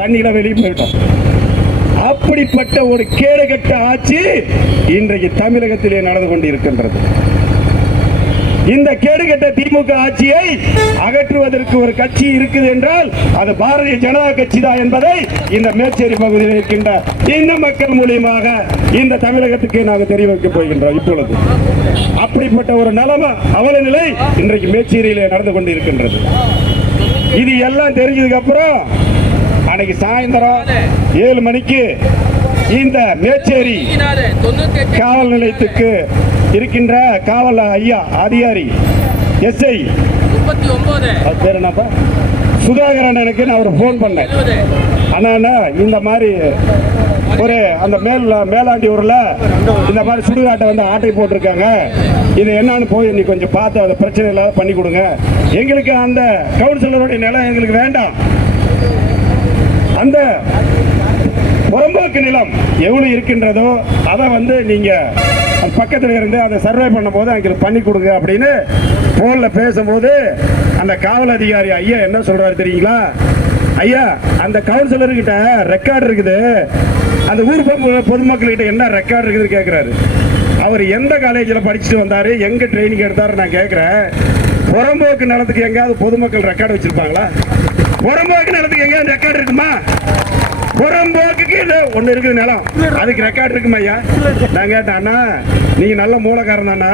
தண்ணியில வெளியே போயிட்டோம். அப்படிப்பட்ட ஒரு கேடுகட்ட ஆட்சி இன்றைக்கு தமிழகத்திலே நடந்து கொண்டிருக்கின்றது. இந்த கேடுகட்ட திமுக ஆட்சியை அகற்றுவதற்கு ஒரு கட்சி இருக்குது என்றால் அது பாரதிய ஜனதா கட்சி தான் என்பதை இந்த மேச்சேரி பகுதியில் இருக்கின்ற இந்த மக்கள் மூலியமாக இந்த தமிழகத்துக்கு நாங்கள் தெரிவிக்கப் போகின்றோம் இப்பொழுது. அப்படிப்பட்ட ஒரு நிலைமை அவல நிலை இன்றைக்கு மேச்சேரியிலே நடந்து கொண்டிருக்கின்றது. இது எல்லாம் தெரிஞ்சதுக்கு அப்புறம் அன்னைக்கு சாயந்தரம் ஏழு மணிக்கு இந்த மேச்சேரி காவல் நிலையத்துக்கு இருக்கின்ற காவல் ஐயா அதிகாரி எஸ்ஐ முப்பத்தி ஒன்பது அது பேர் என்னப்பா? சுதாகரன் எனக்கு நான் ஒரு ஃபோன் பண்ணேன். அண்ணா அண்ணா, இந்த மாதிரி ஒரு அந்த மேல் மேலாண்டி ஊரில் இந்த மாதிரி சுடுகாட்டை வந்து ஆட்டை போட்டிருக்காங்க. இது என்னன்னு போய் நீ கொஞ்சம் பார்த்து அதை பிரச்சனை இல்லாத பண்ணி கொடுங்க. எங்களுக்கு அந்த கவுன்சிலருடைய நிலம் எங்களுக்கு வேண்டாம். அந்த புறம்போக்கு நிலம் எவ்வளவு இருக்கின்றதோ அதை வந்து நீங்க பக்கத்தில் இருந்து அதை சர்வே பண்ணும்போது எங்களுக்கு பண்ணி கொடுங்க அப்படின்னு போன்ல பேசும்போது அந்த காவல் அதிகாரி ஐயா என்ன சொல்றாரு தெரியுங்களா? ஐயா அந்த கவுன்சிலர்கிட்ட ரெக்கார்டு இருக்குது. அந்த ஊர் பொது- பொதுமக்கள்கிட்ட என்ன ரெக்கார்டு இருக்குதுன்னு கேட்குறாரு அவர் எந்த காலேஜில் படிச்சுட்டு வந்தாரு எங்க ட்ரைனிங் எடுத்தாரு நான் கேட்குறேன் புறம்போக்கு நிலத்துக்கு எங்கேயாவது பொதுமக்கள் ரெக்கார்டு வச்சிருப்பாங்களா? புறம்போக்கு நிலத்துக்கு எங்கேயாவது ரெக்கார்டு இருக்குமா? புறம்போக்குக்கு இது ஒன்று இருக்குது நிலம். அதுக்கு ரெக்கார்ட் இருக்குமா ஐயா? நான் கேட்டேன் அண்ணா நீங்க நல்ல மூலக்காரன் தானா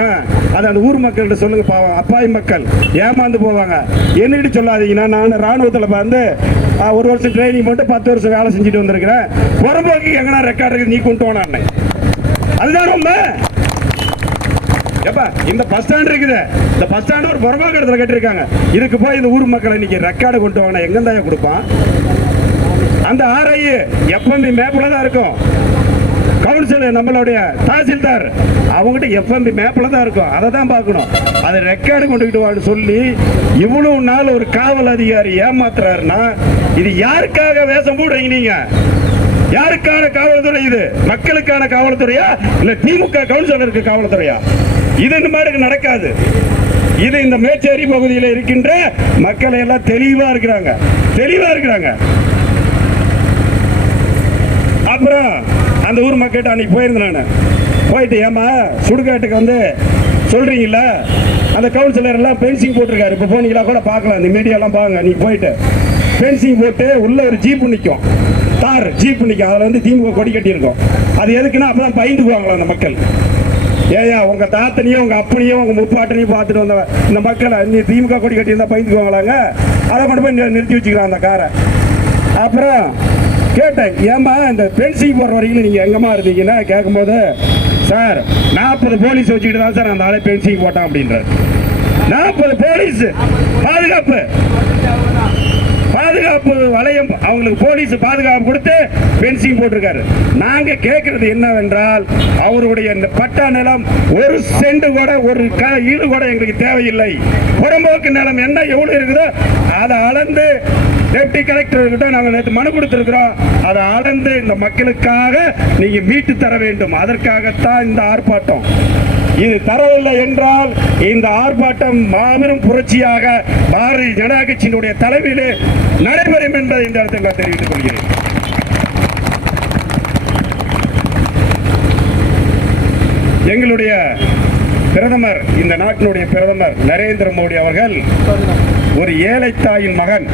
அது அந்த ஊர் மக்கள்கிட்ட சொல்லுங்க பாவம். அப்பாவி மக்கள். ஏமாந்து போவாங்க. என்னிட்டு சொல்லாதீங்கன்னா நான் ராணுவத்தில் வந்து ஒரு வருஷம் ட்ரைனிங் போட்டு பத்து வருஷம் வேலை செஞ்சுட்டு வந்திருக்கிறேன். புறம்போக்கு எங்கன்னா ரெக்கார்ட் இருக்குது? நீ கொண்டு போனா அதுதான் ரொம்ப. எப்பா இந்த பஸ் ஸ்டாண்ட் இருக்குது. இந்த பஸ் ஸ்டாண்ட் ஒரு புறமாக இடத்துல கட்டிருக்காங்க இதுக்கு போய் இந்த ஊர் மக்கள் இன்னைக்கு ரெக்கார்டு கொண்டு வாங்கினா எங்கே தான் கொடுப்பான்? அந்த ஆர்ஐ எஃப்எம்பி மேப்பில் தான் இருக்கும்? கவுன்சிலர் நம்மளுடைய தாசில்தார். அவங்ககிட்ட எஃப்எம்பி மேப்பில் தான் இருக்கும்? அதை தான் பார்க்கணும். அதை ரெக்கார்டு கொண்டுக்கிட்டு வான்னு சொல்லி இவ்வளோ நாள் ஒரு காவல் அதிகாரி ஏமாத்துறாருன்னா இது யாருக்காக வேஷம் போடுறீங்க நீங்கள் யாருக்கான காவல்துறை இது? மக்களுக்கான காவல்துறையா? இல்லை திமுக கவுன்சிலருக்கு காவல்துறையா? இது இந்த மாதிரி நடக்காது. இது இந்த மேச்சேரி பகுதியில் இருக்கின்ற மக்கள் எல்லாம் தெளிவாக இருக்கிறாங்க. தெளிவாக இருக்கிறாங்க. அப்புறம் அந்த ஊர் மக்கள்கிட்ட அன்னைக்கு போயிருந்தேன் நான். போயிட்டு ஏமா சுடுகாட்டுக்கு வந்து சொல்றீங்களா அந்த கவுன்சிலர் எல்லாம் பென்சிங் போட்டிருக்காரு. இப்போ போனீங்களா கூட பார்க்கலாம். இந்த மீடியாலாம் பாருங்க நீ போயிட்டு. பென்சிங் போட்டு உள்ளே ஒரு ஜீப்பு நிற்கும் தார் ஜீப்பு நிற்கும் அதில் வந்து திமுக கொடி கட்டியிருக்கோம். அது எதுக்குன்னா அப்பதான் பயந்துக்குவாங்களா அந்த மக்கள். ஏயா உங்க தாத்தனையும் உங்க அப்பனையும் உங்க முப்பாட்டனையும் பார்த்துட்டு வந்த இந்த மக்களை நீ திமுக கொடி கட்டியிருந்தா பயந்துக்குவாங்களாங்க? அதை கொண்டு போய் நிறுத்தி வச்சுக்கலாம் அந்த காரை. அப்புறம் கேட்டேன். ஏம்மா இந்த பென்சிங் போடுற வரைக்கும் நீங்கள் எங்கம்மா இருந்தீங்கன்னா கேட்கும்போது சார் நாற்பது போலீஸ் வச்சுக்கிட்டு தான் சார் அந்த ஆளை பென்சிங் போட்டான் அப்படின்றார். நாற்பது போலீஸ் பாதுகாப்பு. பாதுகாப்பு வளையம் அவங்களுக்கு போலீஸ் பாதுகாப்பு கொடுத்து பென்சிங் போட்டிருக்காரு. நாங்க கேட்கறது என்னவென்றால் அவருடைய இந்த பட்டா நிலம் ஒரு சென்ட் கூட ஒரு க ஈடு கூட எங்களுக்கு தேவையில்லை. புறம்போக்கு நிலம் என்ன எவ்வளவு இருக்குதோ அதை அளந்து டெப்டி கலெக்டர் கிட்ட நாங்கள் நேற்று மனு கொடுத்துருக்குறோம். அதை அளந்து இந்த மக்களுக்காக நீங்கள் மீட்டு தர வேண்டும். அதற்காகத்தான் இந்த ஆர்ப்பாட்டம். இது தரவில்லை என்றால் இந்த ஆர்ப்பாட்டம் மாபெரும் புரட்சியாக பாரதிய ஜனதா கட்சியினுடைய தலைமையிலே நடைபெறும் என்பதை இந்த இடத்தில் நான் தெரிவித்துக் கொள்கிறேன். எங்களுடைய பிரதமர் இந்த நாட்டினுடைய பிரதமர் நரேந்திர மோடி அவர்கள் ஒரு ஏழை தாயின் மகன்.